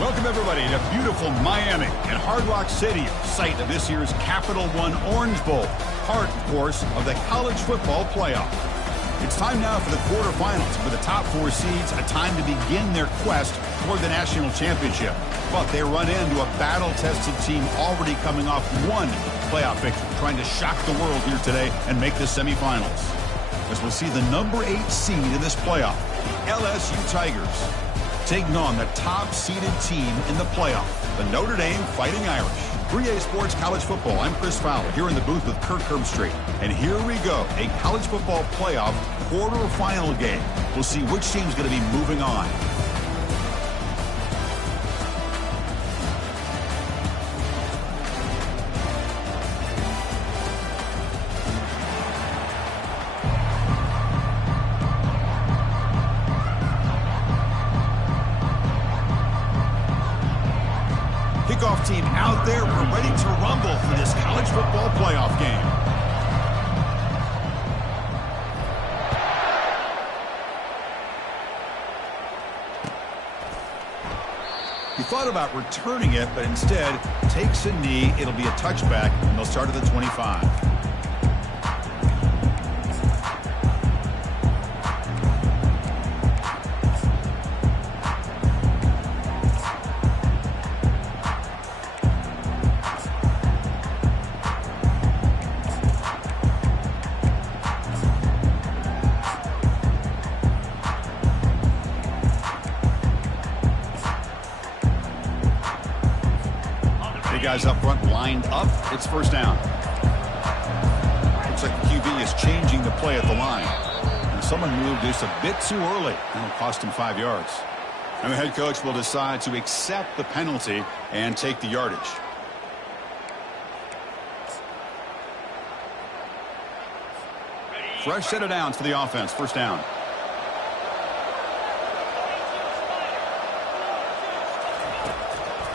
Welcome, everybody, to beautiful Miami and Hard Rock Stadium, site of this year's Capital One Orange Bowl, part, of course, of the college football playoff. It's time now for the quarterfinals, for the top four seeds, a time to begin their quest toward the national championship. But they run into a battle-tested team already coming off one playoff victory, trying to shock the world here today and make the semifinals. As we'll see the number 8 seed in this playoff, the LSU Tigers, taking on the top-seeded team in the playoff, the Notre Dame Fighting Irish. 3A Sports College Football, I'm Chris Fowler, here in the booth with Kirk Herbstreit. And here we go, a college football playoff quarterfinal game. We'll see which team's going to be moving on. Kickoff team out there. We're ready to rumble for this college football playoff game. He thought about returning it, but instead takes a knee. It'll be a touchback, and they'll start at the 25. Guys up front lined up. It's first down. Looks like the QB is changing the play at the line. And someone moved this a bit too early. That'll cost him 5 yards. And the head coach will decide to accept the penalty and take the yardage. Fresh set of downs for the offense. First down.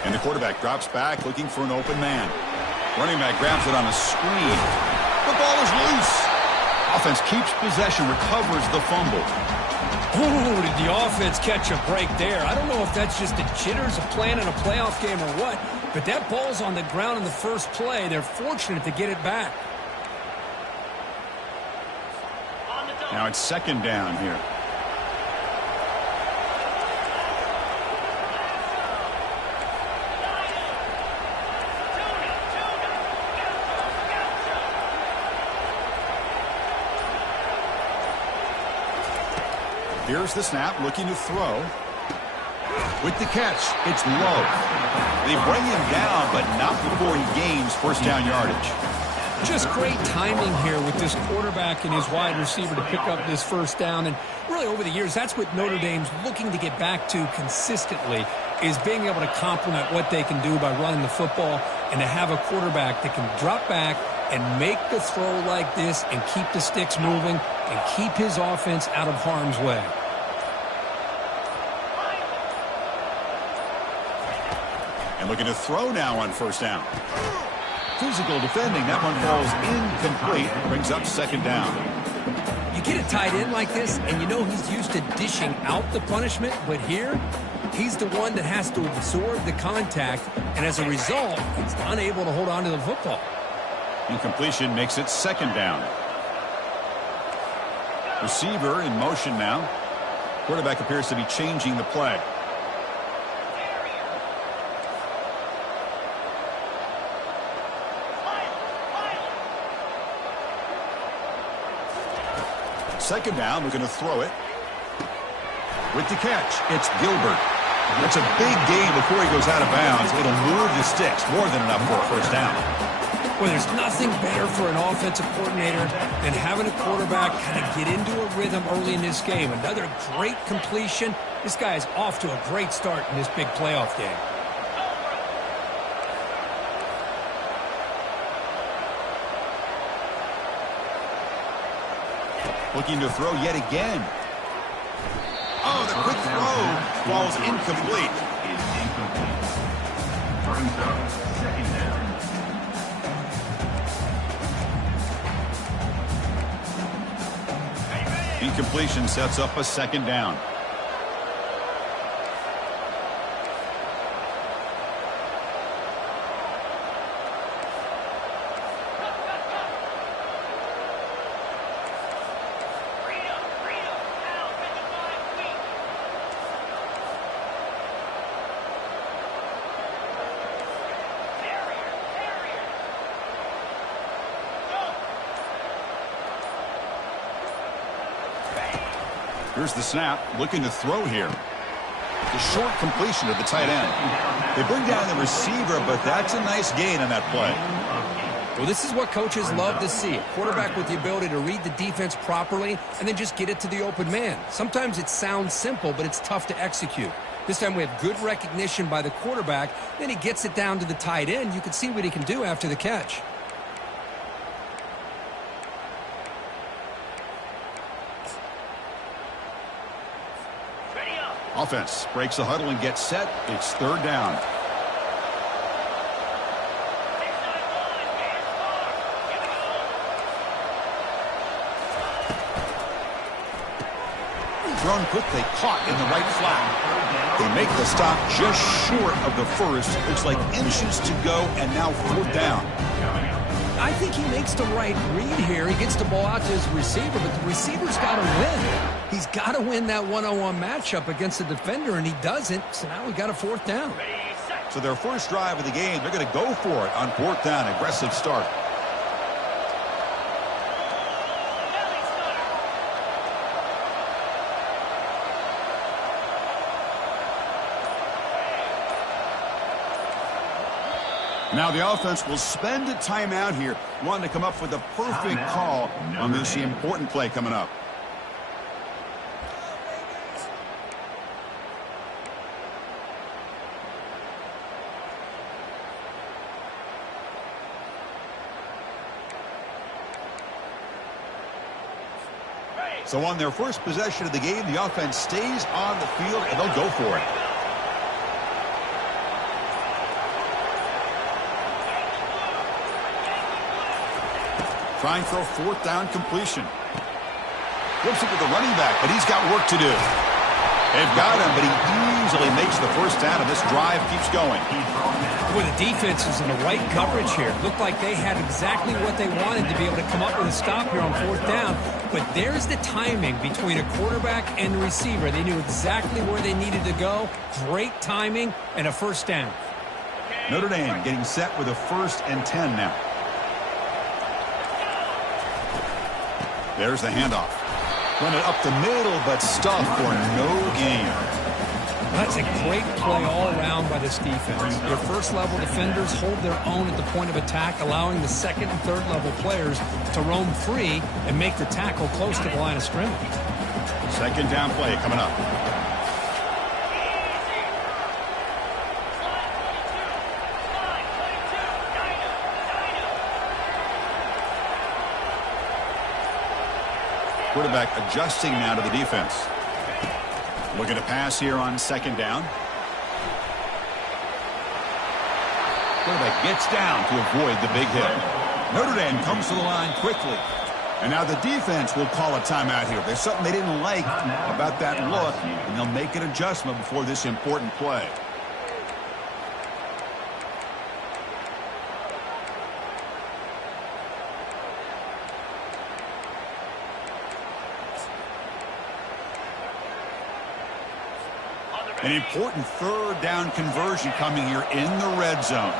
And the quarterback drops back, looking for an open man. Running back grabs it on a screen. The ball is loose. Offense keeps possession, recovers the fumble. Oh, did the offense catch a break there? I don't know if that's just the jitters of playing in a playoff game or what, but that ball's on the ground in the first play. They're fortunate to get it back. Now it's second down here. Here's the snap, looking to throw. With the catch, it's low. They bring him down, but not before he gains first down yardage. Just great timing here with this quarterback and his wide receiver to pick up this first down. And really over the years, that's what Notre Dame's looking to get back to consistently, is being able to complement what they can do by running the football and to have a quarterback that can drop back and make the throw like this and keep the sticks moving and keep his offense out of harm's way. And looking to throw now on first down. Physical defending. That one falls incomplete. Brings up second down. You get a tight end like this, and you know he's used to dishing out the punishment, but here, he's the one that has to absorb the contact, and as a result, he's unable to hold on to the football. Incompletion makes it second down. Receiver in motion now. Quarterback appears to be changing the play. Second down, we're going to throw it. With the catch, it's Gilbert. It's a big gain before he goes out of bounds. It'll move the sticks, more than enough for a first down. Well, there's nothing better for an offensive coordinator than having a quarterback kind of get into a rhythm early in this game. Another great completion. This guy is off to a great start in this big playoff game. Looking to throw yet again. Oh, the quick throw falls incomplete. Brings up second down. Incompletion sets up a second down. Here's the snap, looking to throw here. The short completion to the tight end. They bring down the receiver, but that's a nice gain on that play. Well, this is what coaches love to see. A quarterback with the ability to read the defense properly and then just get it to the open man. Sometimes it sounds simple, but it's tough to execute. This time we have good recognition by the quarterback. Then he gets it down to the tight end. You can see what he can do after the catch. Offense breaks the huddle and gets set. It's third down. Thrown quickly, caught in the right flat. They make the stop just short of the first. Looks like inches to go, and now fourth down. I think he makes the right read here. He gets the ball out to his receiver, but the receiver's got to win. He's got to win that one-on-one matchup against the defender, and he doesn't. So now we got a fourth down. So their first drive of the game, they're going to go for it on fourth down. Aggressive start. Now the offense will spend a timeout here, wanting to come up with a perfect call on this important play coming up. So on their first possession of the game, the offense stays on the field, and they'll go for it. Trying for a fourth down completion. Flips it to the running back, but he's got work to do. They've got him, but he easily makes the first down, and this drive keeps going. Well, the defense is in the right coverage here. Looked like they had exactly what they wanted to be able to come up with a stop here on fourth down. But there's the timing between a quarterback and the receiver. They knew exactly where they needed to go. Great timing and a first down. Notre Dame getting set with a 1st and 10 now. There's the handoff. Run it up the middle, but stuffed for no gain. That's a great play all around by this defense. Your first-level defenders hold their own at the point of attack, allowing the second and third-level players to roam free and make the tackle close to the line of scrimmage. Second down play coming up. Quarterback adjusting now to the defense. Looking to pass here on second down. Quarterback gets down to avoid the big hit. Notre Dame comes to the line quickly. And now the defense will call a timeout here. There's something they didn't like about that look, and they'll make an adjustment before this important play. An important third down conversion coming here in the red zone.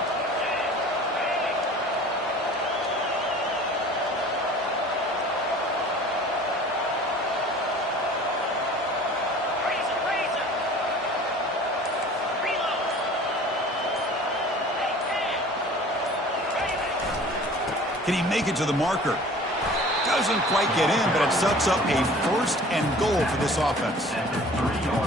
Can he make it to the marker? Doesn't quite get in, but it sets up a 1st and goal for this offense.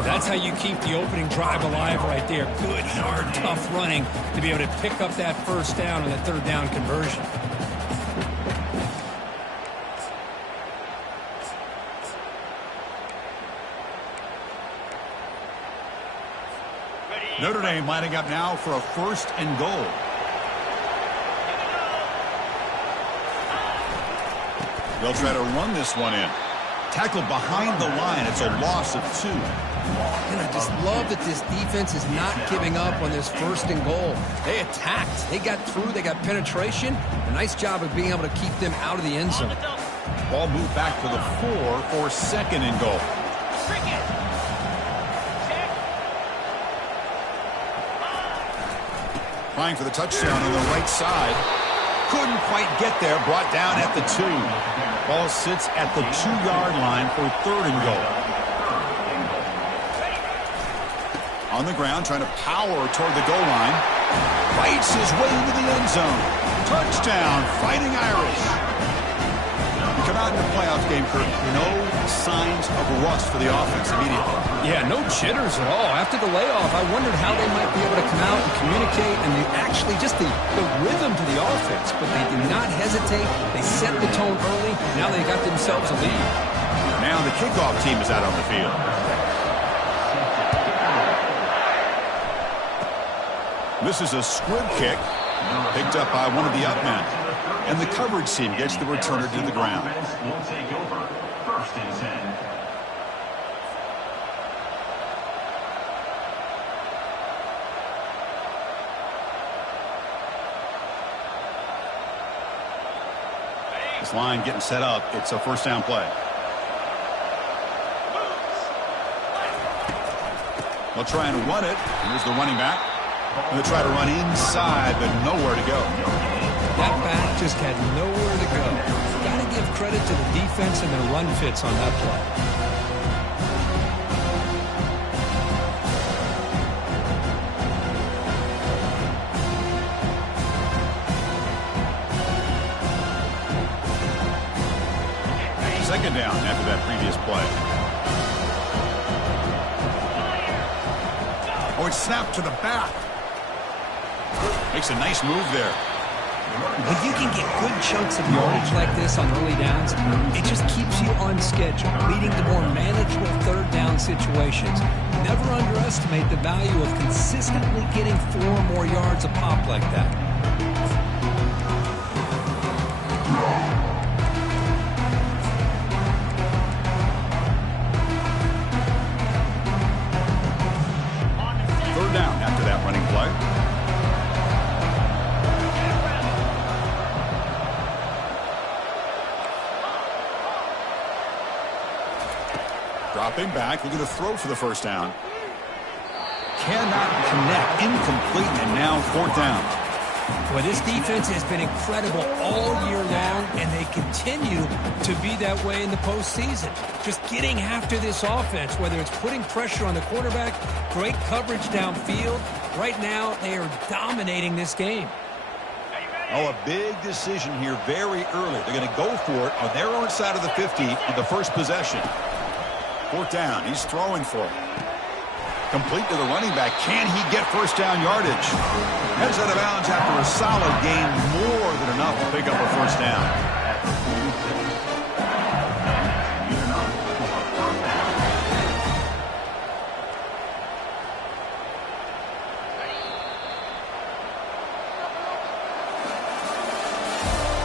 That's how you keep the opening drive alive right there. Good, hard, tough running to be able to pick up that first down on that third down conversion. Notre Dame lining up now for a 1st and goal. They'll try to run this one in. Tackled behind the line. It's a loss of 2. And I just love that this defense is not giving up on this 1st and goal. They attacked. They got through. They got penetration. A nice job of being able to keep them out of the end zone. Ball moved back to the 4 for 2nd and goal. Trying for the touchdown on the right side. Couldn't quite get there. Brought down at the 2. Ball sits at the 2-yard line for 3rd and goal. On the ground, trying to power toward the goal line. Fights his way into the end zone. Touchdown, Fighting Irish. You come out in the playoff game, Kurt, no signs of rust for the offense immediately. Yeah, no jitters at all. After the layoff, I wondered how they might be able to come out and communicate and actually just the rhythm to the offense. But they did not hesitate. They set the tone early. Now they got themselves a lead. Now the kickoff team is out on the field. This is a squib kick picked up by one of the up men. And the coverage team gets the returner to the ground. Will take over. 1st and 10. This line getting set up. It's a first down play. They'll try and run it. Here's the running back. And they'll try to run inside, but nowhere to go. That back just had nowhere to go. Got to give credit to the defense and their run fits on that play. Second down after that previous play. Oh, it's snapped to the back. Makes a nice move there. When you can get good chunks of yardage like this on early downs, it just keeps you on schedule, leading to more manageable third down situations. Never underestimate the value of consistently getting 4 more yards a pop like that. Third down after that running play. Dropping back, looking to throw for the first down. Cannot connect, incomplete, and now 4th down. Boy, this defense has been incredible all year long, and they continue to be that way in the postseason. Just getting after this offense, whether it's putting pressure on the quarterback, great coverage downfield. Right now, they are dominating this game. Oh, a big decision here very early. They're going to go for it on their own side of the 50 on the first possession. 4th down. He's throwing for it. Complete to the running back. Can he get first down yardage? Heads out of bounds after a solid gain, more than enough to pick up a first down.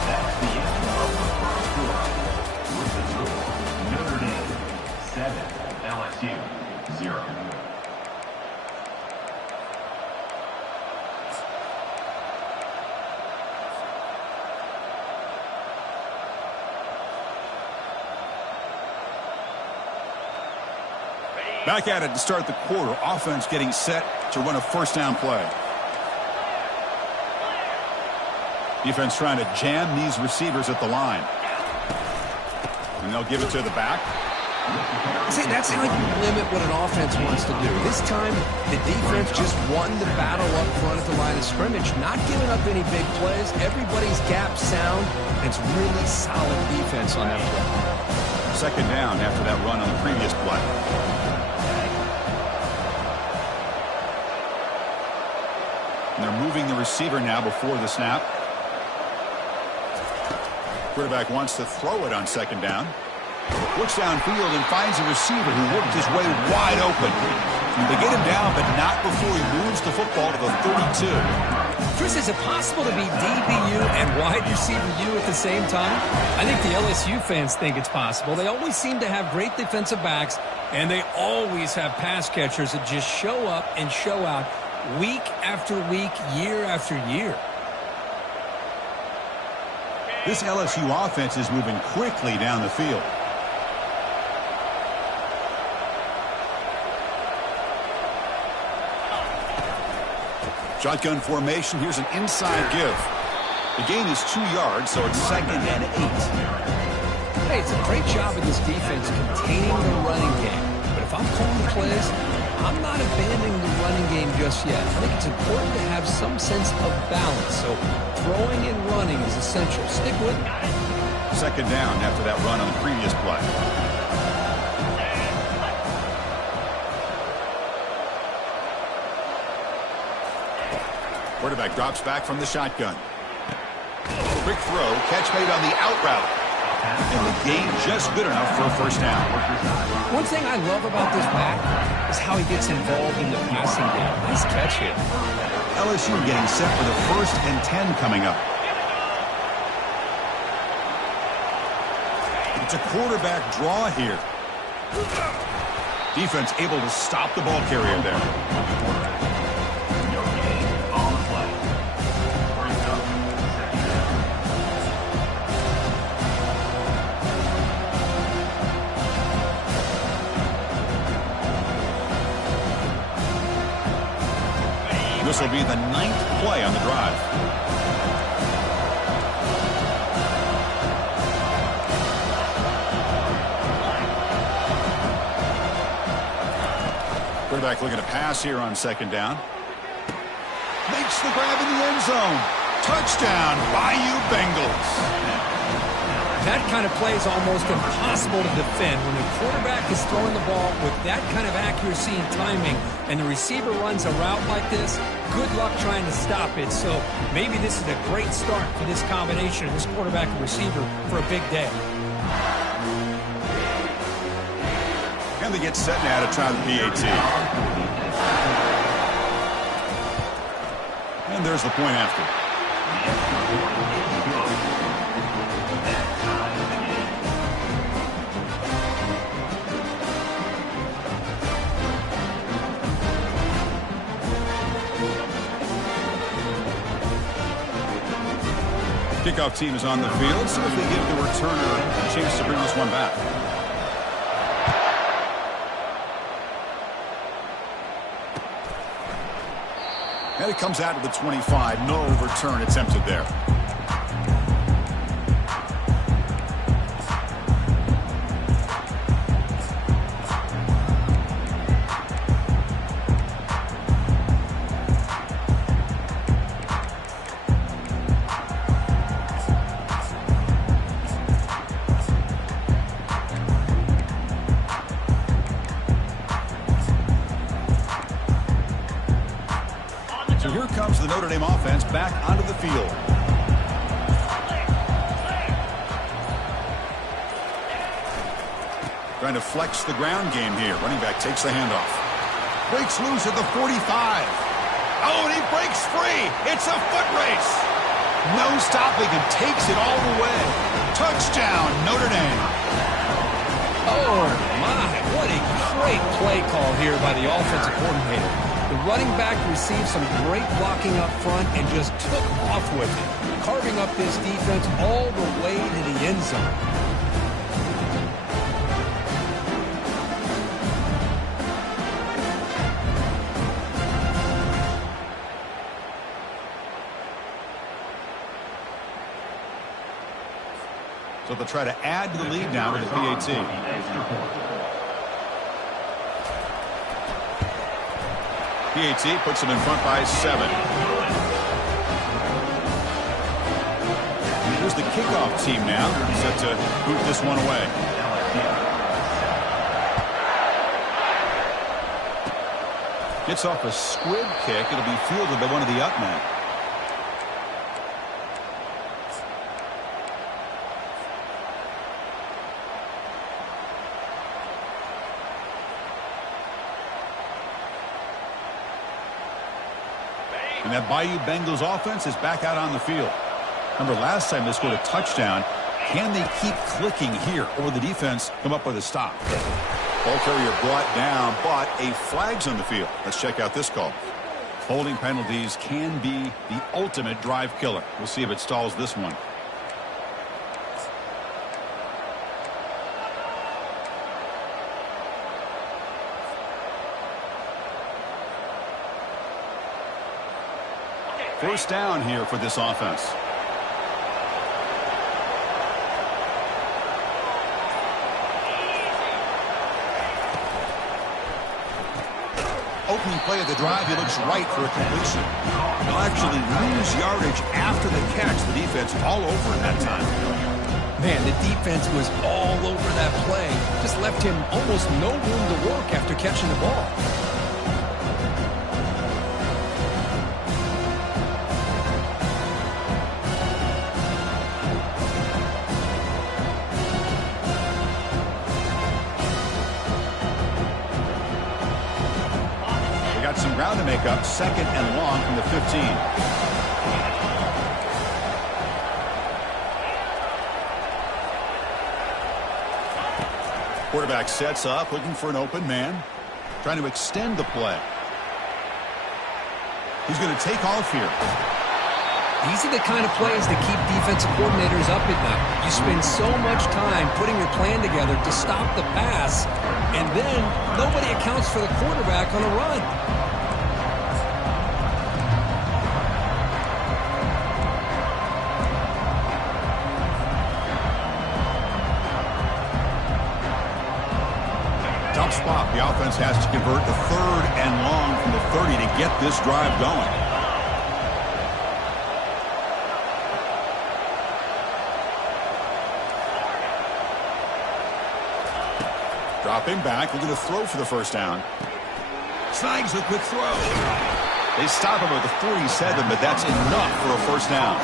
That's the end of the first quarter. With the score, Notre Dame 7, LSU 0. Back at it to start the quarter. Offense getting set to run a first down play. Defense trying to jam these receivers at the line. And they'll give it to the back. See, that's how you limit what an offense wants to do. This time, the defense just won the battle up front at the line of scrimmage, not giving up any big plays. Everybody's gap sound, and it's really solid defense on that play. Second down after that run on the previous play. And they're moving the receiver now before the snap. Quarterback wants to throw it on second down. Looks downfield and finds a receiver who worked his way wide open. They get him down, but not before he moves the football to the 32. Chris, is it possible to be DBU and wide receiver U at the same time? I think the LSU fans think it's possible. They always seem to have great defensive backs, and they always have pass catchers that just show up and show out week after week, year after year. This LSU offense is moving quickly down the field. Shotgun formation. Here's an inside give. The gain is 2 yards, so it's 2nd and 8. Hey, it's a great job of this defense containing the running game. But if I'm calling the plays, I'm not abandoning the running game just yet. I think it's important to have some sense of balance. So throwing and running is essential. Stick with it. Second down after that run on the previous play. Quarterback drops back from the shotgun. Quick throw, catch made on the out route. And the gain just good enough for a first down. One thing I love about this back is how he gets involved in the passing game. Nice catch here. LSU getting set for the 1st and 10 coming up. It's a quarterback draw here. Defense able to stop the ball carrier there. This will be the 9th play on the drive. Quarterback looking to pass here on second down. Makes the grab in the end zone. Touchdown, Bayou Bengals. That kind of play is almost impossible to defend. When the quarterback is throwing the ball with that kind of accuracy and timing, and the receiver runs a route like this, good luck trying to stop it. So maybe this is a great start for this combination of this quarterback and receiver for a big day. And they get set now to try the PAT. And there's the point after. Kickoff team is on the field. See if they give the returner a chance to bring this one back. And it comes out to the 25. No return attempted there. So here comes the Notre Dame offense back onto the field. Trying to flex the ground game here. Running back takes the handoff. Breaks loose at the 45. Oh, and he breaks free. It's a foot race. No stopping him. Takes it all the way. Touchdown, Notre Dame. Oh, my. What a great play call here by the offensive coordinator. The running back received some great blocking up front and just took off with it, carving up this defense all the way to the end zone. So they'll try to add to the lead now with the PAT. PAT puts them in front by 7. Here's the kickoff team now, set to boot this one away. Gets off a squib kick. It'll be fielded by one of the up men. And that Bayou Bengals offense is back out on the field. Remember, last time they scored a touchdown. Can they keep clicking here, or will the defense come up with a stop? Ball carrier brought down, but a flag's on the field. Let's check out this call. Holding penalties can be the ultimate drive killer. We'll see if it stalls this one. First down here for this offense. Opening play of the drive, he looks right for a completion. He'll actually lose yardage after the catch. The defense all over in that time. Man, the defense was all over that play. Just left him almost no room to work after catching the ball. Some ground to make up, 2nd and long from the 15. Quarterback sets up, looking for an open man, trying to extend the play. He's going to take off here. These are the kind of plays that keep defensive coordinators up at night. You spend so much time putting your plan together to stop the pass, and then nobody accounts for the quarterback on a run. Tough spot. The offense has to convert the 3rd and long from the 30 to get this drive going. Dropping back, looking to throw for the 1st down. Snags a quick throw. They stop him at the 47, but that's enough for a 1st down.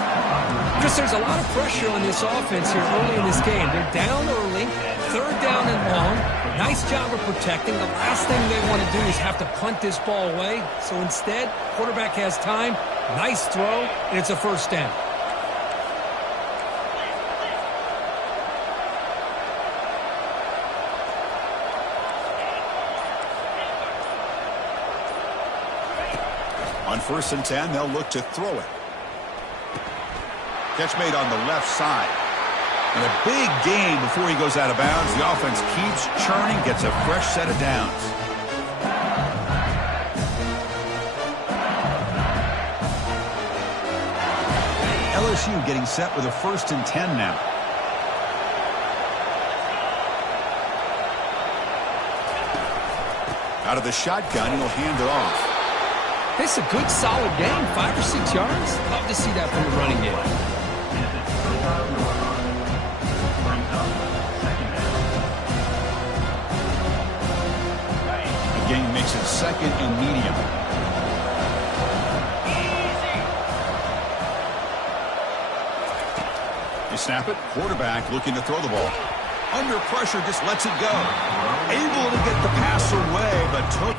Chris, there's a lot of pressure on this offense here early in this game. They're down early, 3rd down and long. Nice job of protecting. The last thing they want to do is have to punt this ball away. So instead, quarterback has time. Nice throw, and it's a 1st down. On 1st and 10, they'll look to throw it. Catch made on the left side. And a big gain before he goes out of bounds. The offense keeps churning, gets a fresh set of downs. LSU getting set with a 1st and 10 now. Out of the shotgun, he'll hand it off. It's a good, solid game, 5 or 6 yards. Love to see that from the running game. The game makes it 2nd and medium. They snap it. Quarterback looking to throw the ball. Under pressure, just lets it go. Able to get the pass away, but took.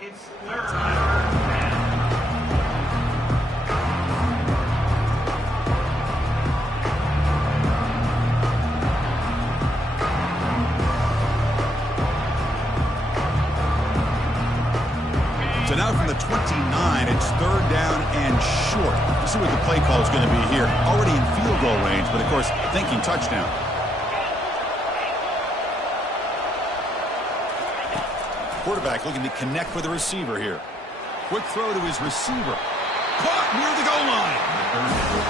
It's 3rd and 10. So now from the 29, it's 3rd down and short. Let's see what the play call is going to be here. Already in field goal range, but of course thinking touchdown. Quarterback looking to connect with the receiver here. Quick throw to his receiver. Caught near the goal line.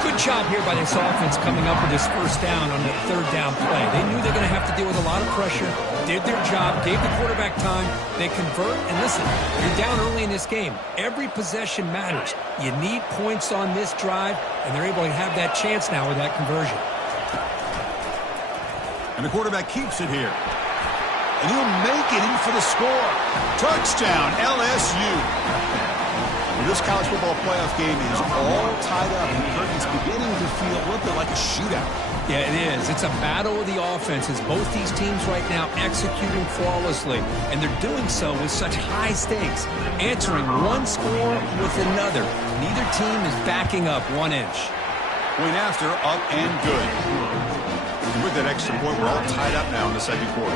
Good job here by this offense coming up with this 1st down on that 3rd down play. They knew they're going to have to deal with a lot of pressure, did their job, gave the quarterback time. They convert, and listen, you're down early in this game. Every possession matters. You need points on this drive, and they're able to have that chance now with that conversion. And the quarterback keeps it here. And he'll make it in for the score. Touchdown, LSU. This college football playoff game is all tied up, and it's beginning to feel a little bit like a shootout. Yeah, it is. It's a battle of the offenses. Both these teams right now executing flawlessly, and they're doing so with such high stakes, answering one score with another. Neither team is backing up 1 inch. Point after, up and good. with that extra point, we're all tied up now in the second quarter.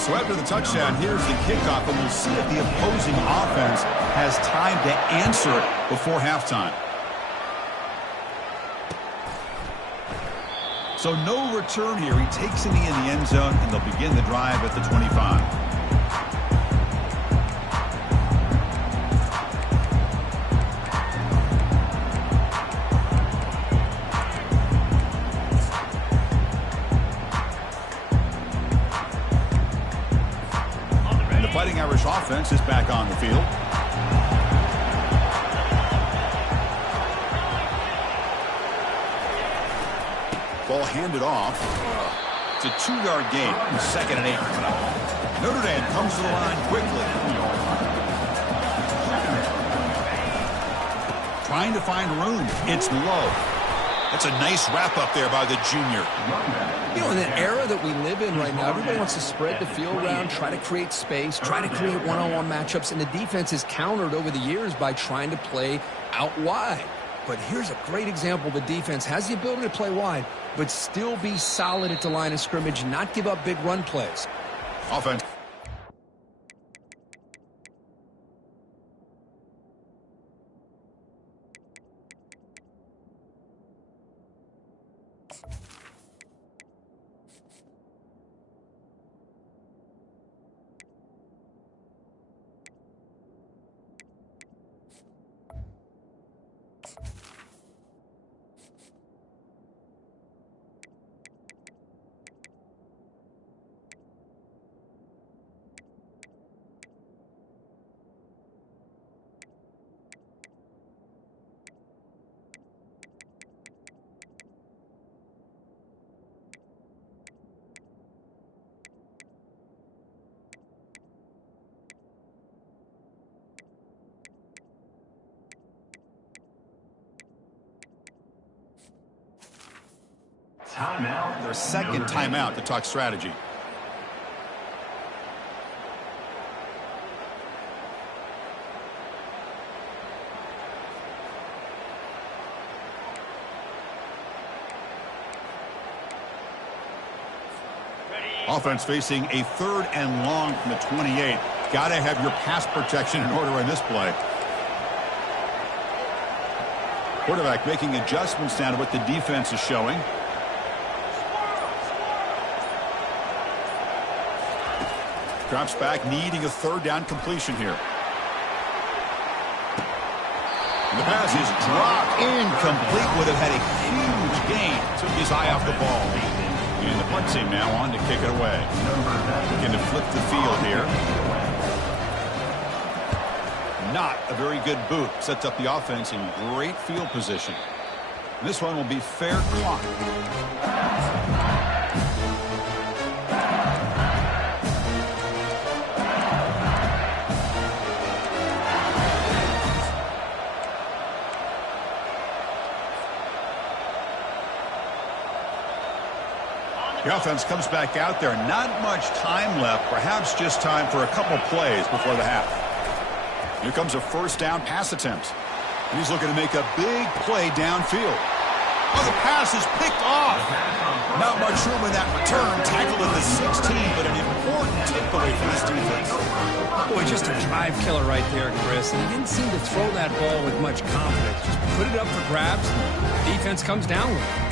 So after the touchdown, here's the kickoff, and we'll see if the opposing offense has time to answer it before halftime. So no return here. He takes it in the end zone, and they'll begin the drive at the 25. Fighting Irish offense is back on the field. Ball handed off. It's a 2-yard gain. 2nd and 8. Notre Dame comes to the line quickly. Trying to find room. It's low. That's a nice wrap up there by the junior. You know, in the era that we live in right now, everybody wants to spread the field around, try to create space, try to create one-on-one matchups, and the defense is countered over the years by trying to play out wide. But here's a great example. The defense has the ability to play wide, but still be solid at the line of scrimmage, not give up big run plays. Offense. Timeout. Their second timeout to talk strategy. Offense facing a 3rd and long from the 28. Got to have your pass protection in order in this play. Quarterback making adjustments down to what the defense is showing. Drops back, needing a 3rd down completion here. And the pass is dropped. Incomplete. Would have had a huge gain. Took his eye off the ball. And the punt team now on to kick it away. Looking to flip the field here. Not a very good boot. Sets up the offense in great field position. This one will be fair clock. The offense comes back out there. Not much time left. Perhaps just time for a couple plays before the half. Here comes a 1st down pass attempt. He's looking to make a big play downfield. Oh, the pass is picked off. Not much room in that return. Tackled at the 16, but an important takeaway for this defense. Boy, just a drive killer right there, Chris. And he didn't seem to throw that ball with much confidence. Just put it up for grabs. Defense comes down with it.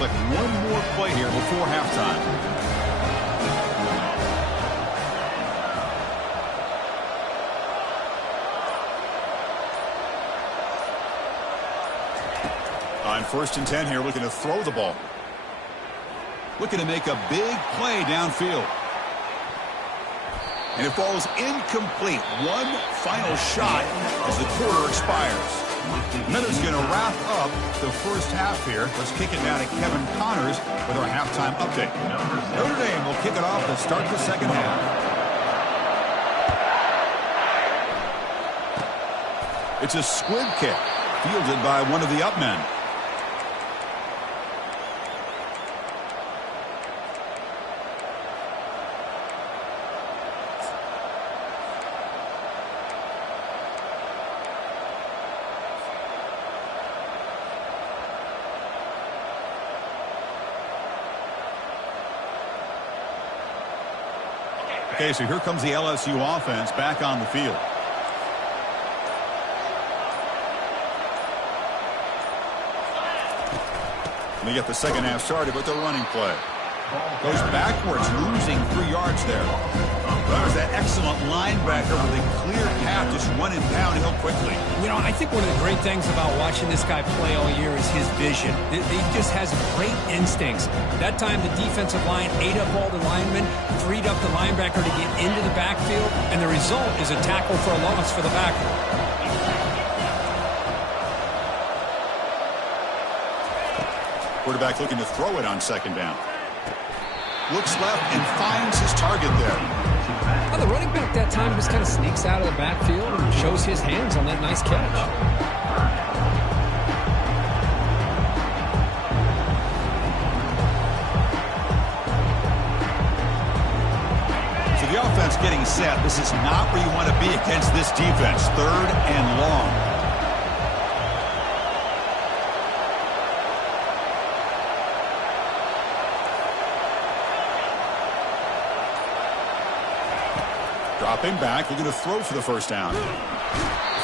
Looks like one more play here before halftime. On 1st and 10 here, looking to throw the ball. Looking to make a big play downfield. And it falls incomplete. One final shot as the quarter expires. Miller's going to wrap up the first half here. Let's kick it now to Kevin Connors with our halftime update. Notre Dame will kick it off to start the second half. It's a squib kick, fielded by one of the up men. Okay, so here comes the LSU offense back on the field. They get the second half started with the running play. Goes backwards, losing 3 yards there. There's that excellent linebacker with a clear path, just running downhill quickly. You know, I think one of the great things about watching this guy play all year is his vision. He just has great instincts. That time the defensive line ate up all the linemen, freed up the linebacker to get into the backfield, and the result is a tackle for a loss for the backer. Quarterback looking to throw it on second down. Looks left and finds his target there. Well, the running back that time just kind of sneaks out of the backfield and shows his hands on that nice catch. So the offense getting set. This is not where you want to be against this defense. 3rd and long. Dropping back, looking to throw for the first down.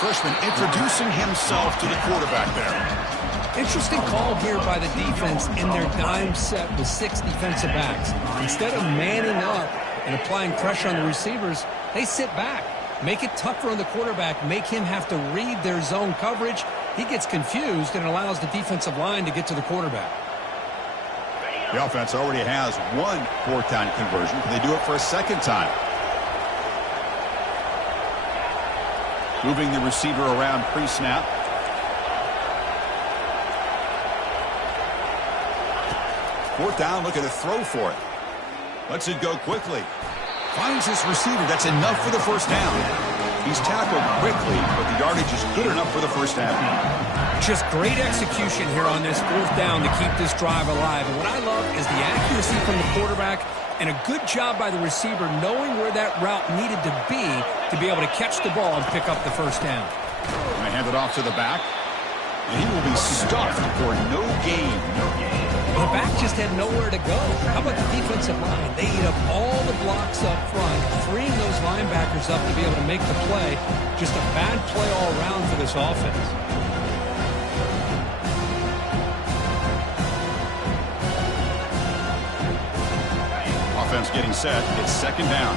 Freshman introducing himself to the quarterback there. Interesting call here by the defense in their dime set with 6 defensive backs. Instead of manning up and applying pressure on the receivers, they sit back. Make it tougher on the quarterback, make him have to read their zone coverage. He gets confused and allows the defensive line to get to the quarterback. The offense already has 1 4th-down conversion. Can they do it for a second time? Moving the receiver around pre-snap. Fourth down, looking to throw for it. Lets it go quickly. Finds his receiver. That's enough for the first down. He's tackled quickly, but the yardage is good enough for the first down. Just great execution here on this 4th down to keep this drive alive. And what I love is the accuracy from the quarterback and a good job by the receiver knowing where that route needed to be able to catch the ball and pick up the first down. And they hand it off to the back. And he will be stuffed for no gain. The back just had nowhere to go. How about the defensive line? They eat up all the blocks up front, freeing those linebackers up to be able to make the play. Just a bad play all around for this offense. Offense getting set. It's second down.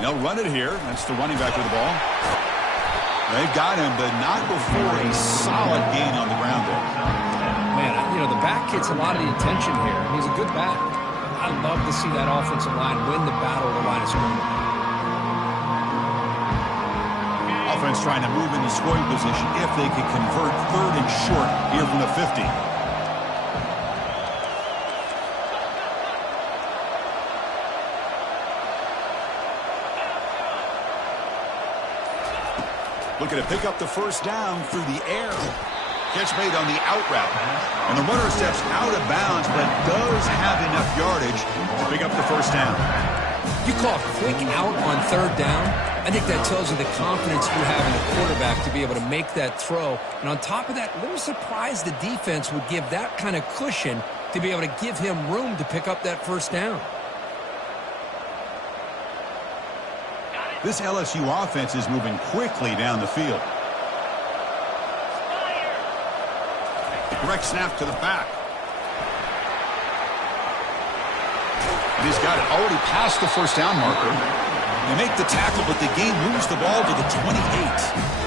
They'll run it here. That's the running back with the ball. They've got him, but not before a solid gain on the ground there. Man, you know, the back gets a lot of the attention here. He's a good back. I love to see that offensive line win the battle of the line of scrimmage. Offense trying to move into scoring position if they can convert 3rd and short here from the 50. Looking to pick up the first down through the air. Catch made on the out route. And the runner steps out of bounds, but does have enough yardage to pick up the first down. You call a quick out on 3rd down. I think that tells you the confidence you have in the quarterback to be able to make that throw. And on top of that, a little surprised the defense would give that kind of cushion to be able to give him room to pick up that first down. This LSU offense is moving quickly down the field. Direct snap to the back. And he's got it already past the first down marker. They make the tackle, but the game moves the ball to the 28.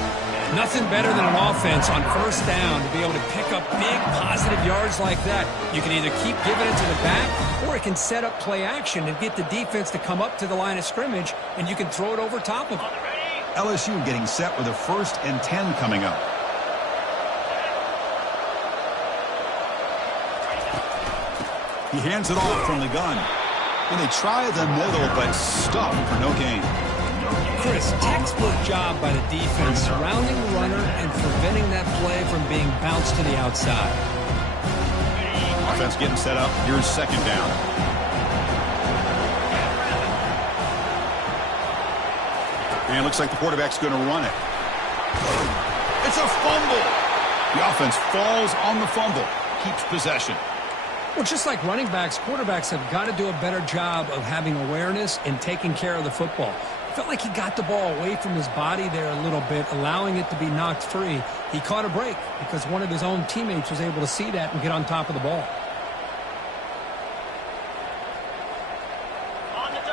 Nothing better than an offense on first down to be able to pick up big positive yards like that. You can either keep giving it to the back, or it can set up play action and get the defense to come up to the line of scrimmage, and you can throw it over top of it. LSU getting set with a 1st and 10 coming up. He hands it off from the gun. And they try the middle, but stop for no gain. Chris, textbook job by the defense surrounding the runner and preventing that play from being bounced to the outside. Offense getting set up. Here's second down. And it looks like the quarterback's going to run it. It's a fumble. The offense falls on the fumble. Keeps possession. Well, just like running backs, quarterbacks have got to do a better job of having awareness and taking care of the football. Felt like he got the ball away from his body there a little bit, allowing it to be knocked free. He caught a break because one of his own teammates was able to see that and get on top of the ball.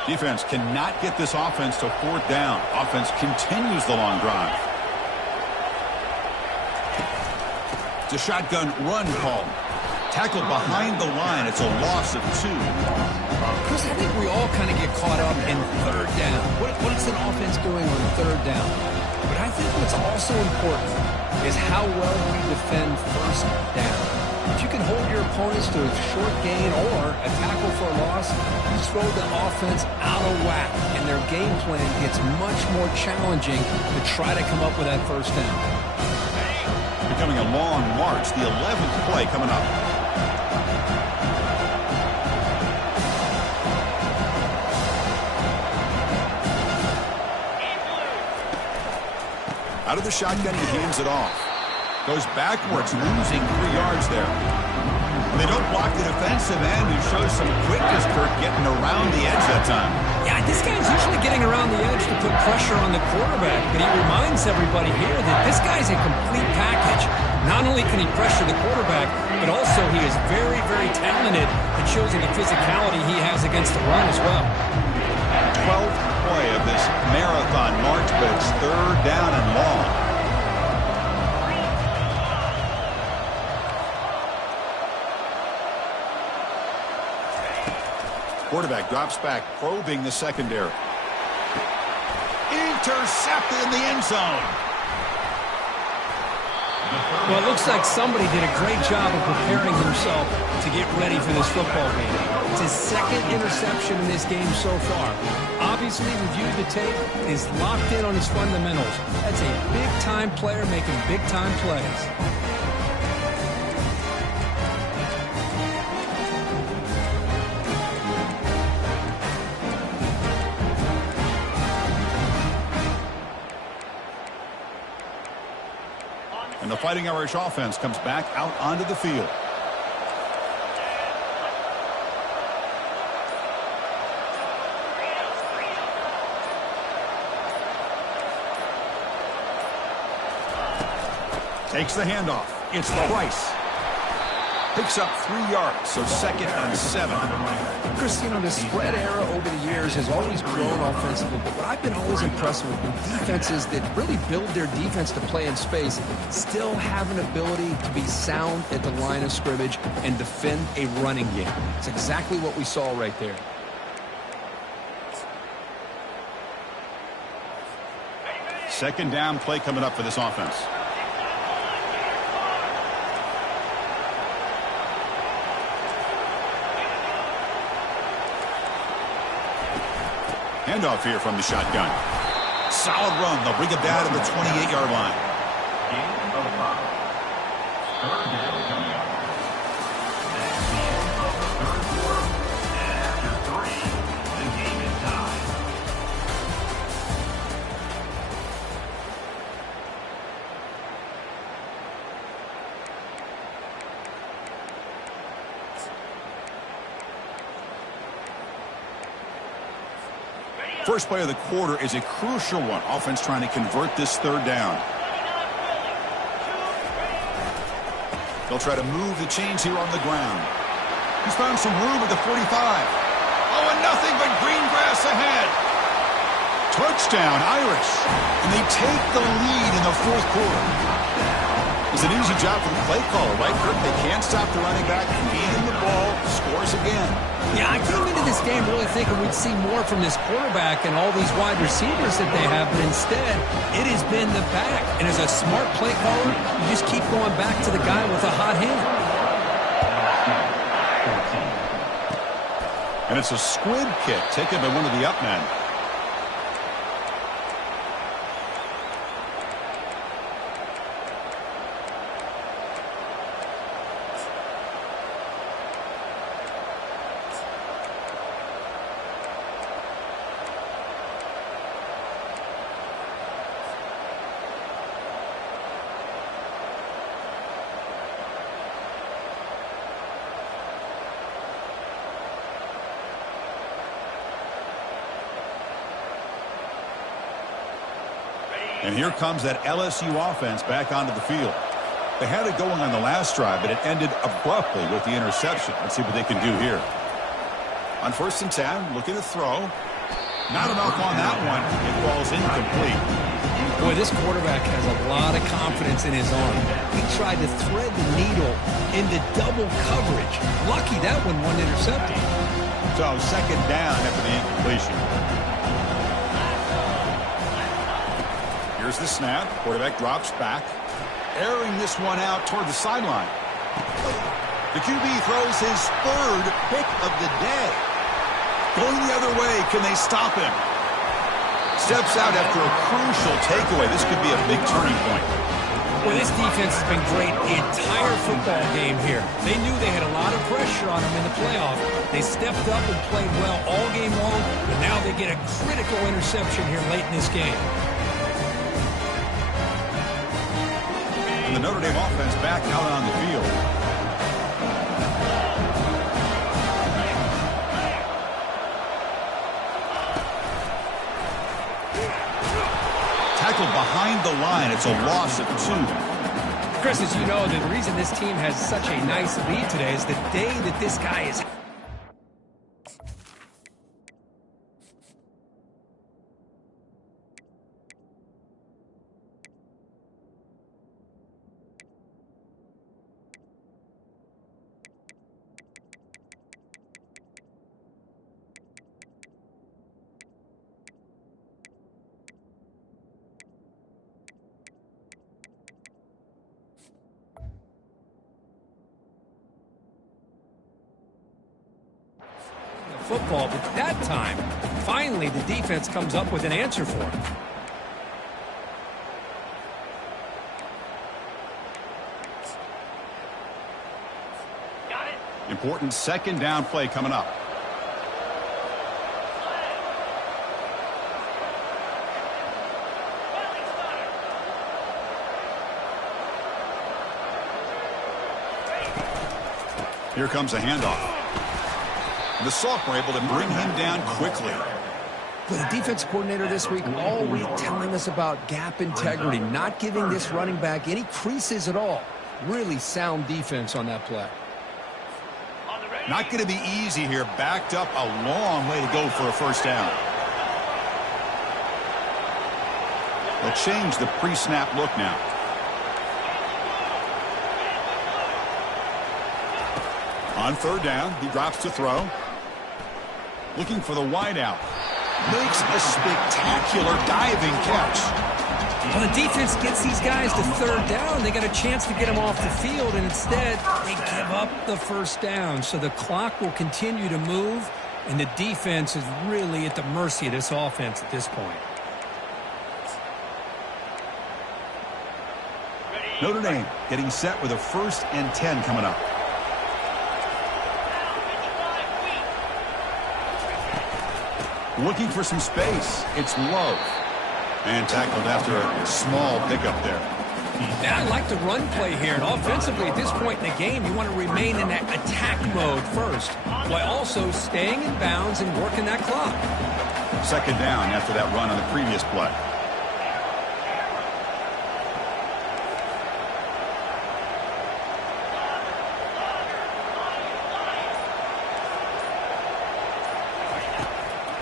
Defense cannot get this offense to fourth down. Offense continues the long drive. It's a shotgun run call. Tackled behind the line. It's a loss of 2. Chris, I think we all kind of get caught up in third down. What is an offense doing on third down? But I think what's also important is how well we defend first down. If you can hold your opponents to a short gain or a tackle for a loss, you throw the offense out of whack, and their game plan gets much more challenging to try to come up with that first down. Becoming a long march, the 11th play coming up. Out of the shotgun, he hands it off. Goes backwards, losing 3 yards there. They don't block the defensive end, who shows some quickness, Kirk, getting around the edge that time. Yeah, this guy's usually getting around the edge to put pressure on the quarterback, but he reminds everybody here that this guy's a complete package. Not only can he pressure the quarterback, but also he is very, very talented at shows the physicality he has against the run as well. 12th play of this marathon march, but it's third down and long. Quarterback drops back, probing the secondary. Intercepted in the end zone. Well, it looks like somebody did a great job of preparing himself to get ready for this football game. It's his second interception in this game so far. Obviously, reviewed the tape, is locked in on his fundamentals. That's a big-time player making big-time plays. And the Fighting Irish offense comes back out onto the field. Takes the handoff. It's Price. Picks up 3 yards, so 2nd and 7. Chris, you know, the spread era over the years has always grown offensively, but what I've been always impressed with defenses that really build their defense to play in space still have an ability to be sound at the line of scrimmage and defend a running game. It's exactly what we saw right there. Second down play coming up for this offense. Handoff here from the shotgun. Solid run. They'll bring it down to the 28-yard line. Game of 5. Third down coming up. That's the end of the third quarter. And after 3, the game is tied. First play of the quarter is a crucial one. Offense trying to convert this third down. They'll try to move the chains here on the ground. He's found some room at the 45. Oh, and nothing but green grass ahead. Touchdown, Irish. And they take the lead in the fourth quarter. It's an easy job for the play caller, right, Kirk? They can't stop the running back, feeding the ball, scores again. Yeah, I came into this game really thinking we'd see more from this quarterback and all these wide receivers that they have, but instead, it has been the back. And as a smart play caller, you just keep going back to the guy with a hot hand. And it's a squib kick taken by one of the up men. And here comes that LSU offense back onto the field. They had it going on the last drive, but it ended abruptly with the interception. Let's see what they can do here. On 1st and 10, looking to throw. Not enough on that one. It falls incomplete. Boy, this quarterback has a lot of confidence in his arm. He tried to thread the needle into double coverage. Lucky that one wasn't intercepted. So 2nd down after the incompletion. Here's the snap. Quarterback drops back. Airing this one out toward the sideline. The QB throws his 3rd pick of the day. Going the other way, can they stop him? Steps out after a crucial takeaway. This could be a big turning point. Well, this defense has been great the entire football game here. They knew they had a lot of pressure on them in the playoff. They stepped up and played well all game long, but now they get a critical interception here late in this game. And the Notre Dame offense back out on the field. Tackled behind the line. It's a loss of 2. Chris, as you know, the reason this team has such a nice lead today is the day that this guy is. Football, but that time, finally, the defense comes up with an answer for him. Got it. Important 2nd down play coming up. Here comes a handoff. The Sophomore able to bring him down quickly. Well, the defense coordinator this week all week telling us about gap integrity, not giving this running back any creases at all. Really sound defense on that play. Not going to be easy here. Backed up a long way to go for a 1st down. They'll change the pre-snap look now. On 3rd down, he drops to throw. Looking for the wideout. Makes a spectacular diving catch. Well, the defense gets these guys to 3rd down. They got a chance to get them off the field, and instead they give up the 1st down. So the clock will continue to move, and the defense is really at the mercy of this offense at this point. Notre Dame getting set with a 1st and 10 coming up. Looking for some space. It's Love. And tackled after a small pickup there. Now, I like the run play here. And offensively, at this point in the game, you want to remain in that attack mode first, while also staying in bounds and working that clock. 2nd down after that run on the previous play.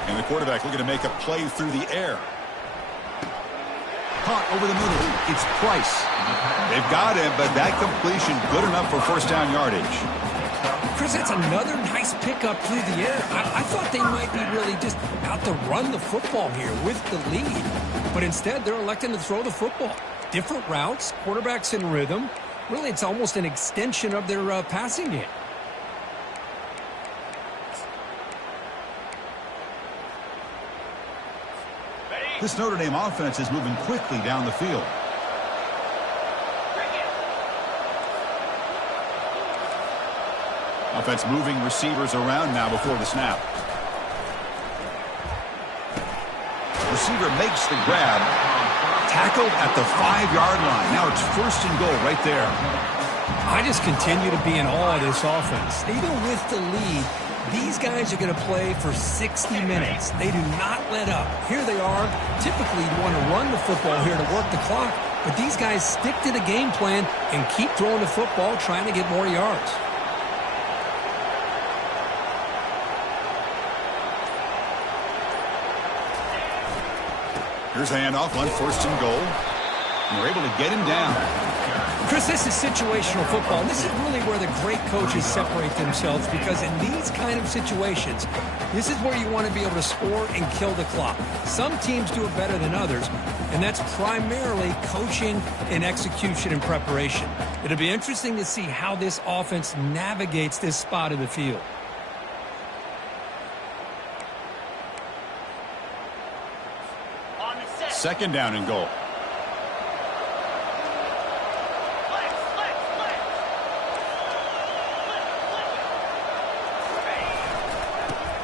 And the quarterback looking to make a play through the air. Caught over the middle. It's Price. They've got him, but that completion good enough for 1st down yardage. Chris, that's another nice pickup through the air. I thought they might be really just out to run the football here with the lead. But instead, they're electing to throw the football. Different routes, quarterbacks in rhythm. Really, it's almost an extension of their passing game. This Notre Dame offense is moving quickly down the field. Offense moving receivers around now before the snap. Receiver makes the grab. Tackled at the 5-yard line. Now it's 1st and goal right there. I just continue to be in awe of this offense. Even with the lead, These guys are going to play for 60 minutes. They do not let up. Here they are. Typically, you want to run the football here to work the clock, but these guys stick to the game plan and keep throwing the football, trying to get more yards. Here's a handoff on 1st and goal. And they're able to get him down. Chris, this is situational football. This is really where the great coaches separate themselves, because in these kind of situations, this is where you want to be able to score and kill the clock. Some teams do it better than others, and that's primarily coaching and execution and preparation. It'll be interesting to see how this offense navigates this spot of the field. Second down and goal.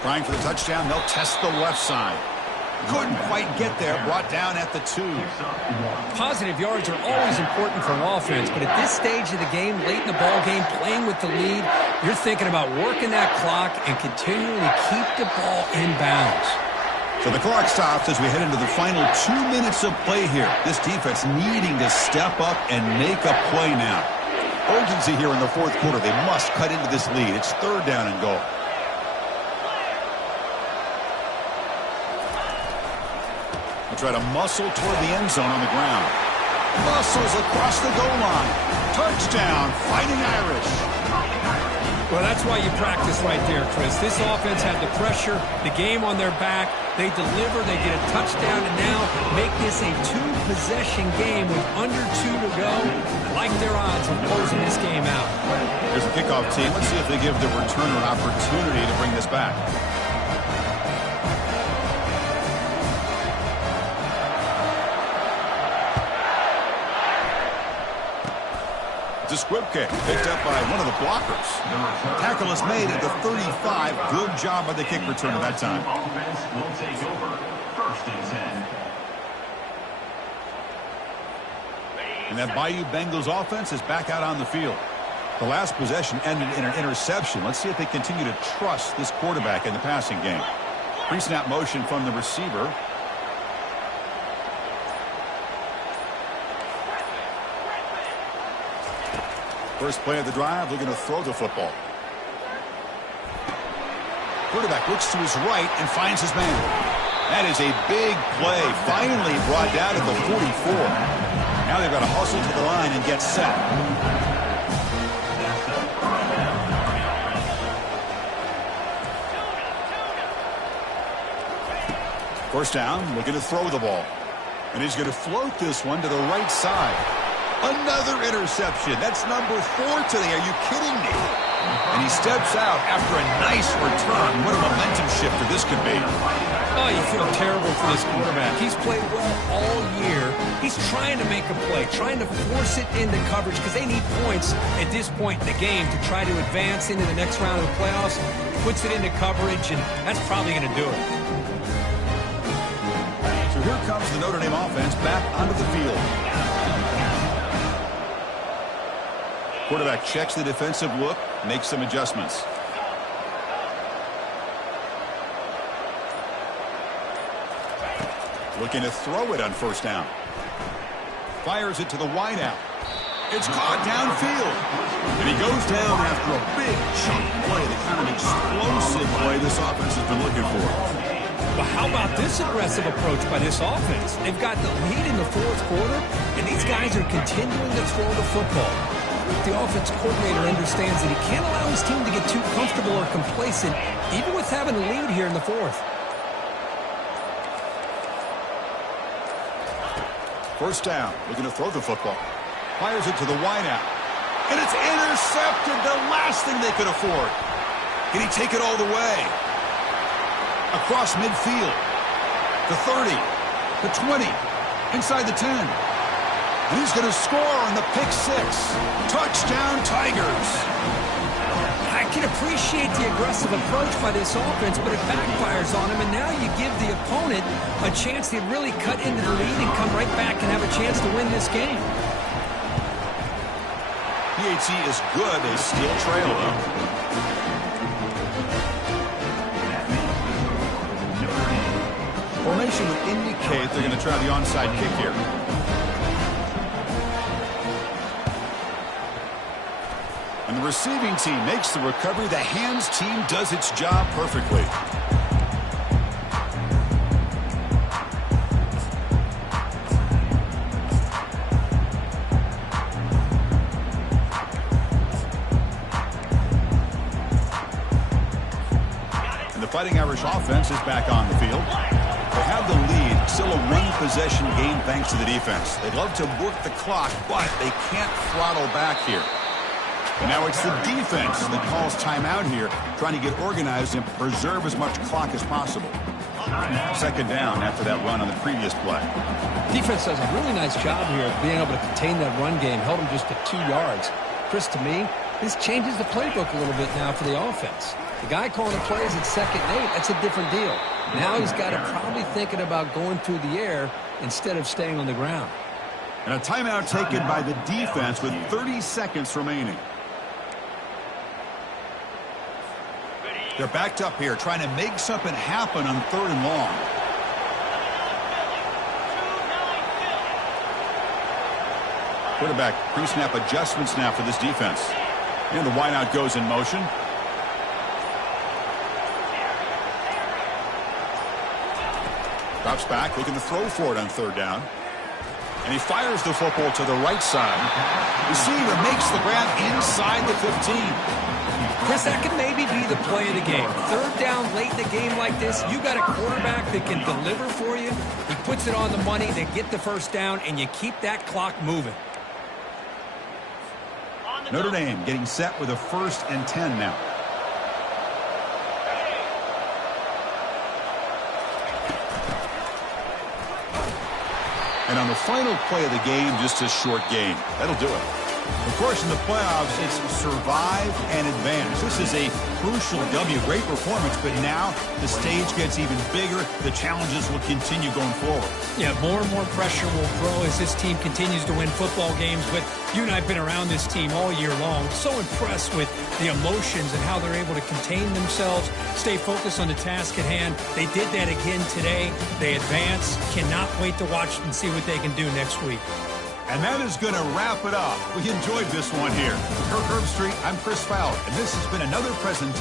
Trying for the touchdown, they'll test the left side. Couldn't quite get there, brought down at the 2. Positive yards are always important for an offense, but at this stage of the game, late in the ball game, playing with the lead, you're thinking about working that clock and continuing to keep the ball in bounds. So the clock stops as we head into the final 2 minutes of play here. This defense needing to step up and make a play now. Urgency here in the 4th quarter. They must cut into this lead. It's 3rd down and goal. They'll try to muscle toward the end zone on the ground. Muscles across the goal line. Touchdown, Fighting Irish. Well, that's why you practice right there, Chris. This offense had the pressure, the game on their back. They deliver, they get a touchdown, and now make this a 2-possession game with under 2 to go. I like their odds of closing this game out. Here's the kickoff team. Let's see if they give the returner an opportunity to bring this back. It's a squib kick picked up by one of the blockers. Tackle is made at the 35. Good job by the kick returner that time. Offense will take over. 1st and 10. And that Bayou Bengals offense is back out on the field. The last possession ended in an interception. Let's see if they continue to trust this quarterback in the passing game. Pre-snap motion from the receiver. First play of the drive, looking to throw the football. Quarterback looks to his right and finds his man. That is a big play, finally brought down at the 44. Now they've got to hustle to the line and get set. First down, looking to throw the ball. And he's going to float this one to the right side. Another interception. That's number 4 today. Are you kidding me? And he steps out after a nice return. What a momentum shifter this could be. Oh, you feel terrible for this quarterback. He's played well all year. He's trying to make a play, trying to force it into coverage because they need points at this point in the game to try to advance into the next round of the playoffs. Puts it into coverage, and that's probably going to do it. So here comes the Notre Dame offense back onto the field. Quarterback checks the defensive look, makes some adjustments. Looking to throw it on first down. Fires it to the wideout. It's caught downfield. And he goes down after a big chunk play, the kind of explosive play this offense has been looking for. Well, how about this aggressive approach by this offense? They've got the lead in the 4th quarter, and these guys are continuing to throw the football. The offense coordinator understands that he can't allow his team to get too comfortable or complacent, even with having a lead here in the 4th. First down, looking to throw the football. Fires it to the wideout. And it's intercepted, the last thing they could afford. Can he take it all the way? Across midfield. The 30. The 20. Inside the 10. And he's going to score on the pick 6. Touchdown, Tigers. I can appreciate the aggressive approach by this offense, but it backfires on him, and now you give the opponent a chance to really cut into the lead and come right back and have a chance to win this game. PAT is good. They still trail, though. Formation would indicate they're going to try the onside kick here. And the receiving team makes the recovery. The hands team does its job perfectly. And the Fighting Irish offense is back on the field. They have the lead, still a one-possession game thanks to the defense. They love to work the clock, but they can't throttle back here. And now it's the defense that calls timeout here, trying to get organized and preserve as much clock as possible. Second down after that run on the previous play. Defense does a really nice job here of being able to contain that run game, held them just to 2 yards. Chris, to me, this changes the playbook a little bit now for the offense. The guy calling the plays at 2nd and 8, that's a different deal. Now he's got to probably thinking about going through the air instead of staying on the ground. And a timeout taken by the defense with 30 seconds remaining. They're backed up here, trying to make something happen on 3rd and long. Quarterback pre-snap adjustments now for this defense. And the wideout goes in motion. Drops back, looking to throw for it on 3rd down. And he fires the football to the right side. Receiver makes the grab inside the 15. Chris, that could maybe be the play of the game. 3rd down late in a game like this, you got a quarterback that can deliver for you. He puts it on the money, they get the 1st down, and you keep that clock moving. Notre Dame getting set with a 1st and 10 now. And on the final play of the game, just a short game. That'll do it. Of course, in the playoffs, it's survive and advance. This is a crucial W. Great performance, but now the stage gets even bigger. The challenges will continue going forward. Yeah, more and more pressure will grow as this team continues to win football games. But you and I have been around this team all year long. So impressed with the emotions and how they're able to contain themselves, stay focused on the task at hand. They did that again today. They advance. Cannot wait to watch and see what they can do next week. And that is going to wrap it up. We enjoyed this one here. For Kirk Herbstreit, I'm Chris Fowler, and this has been another present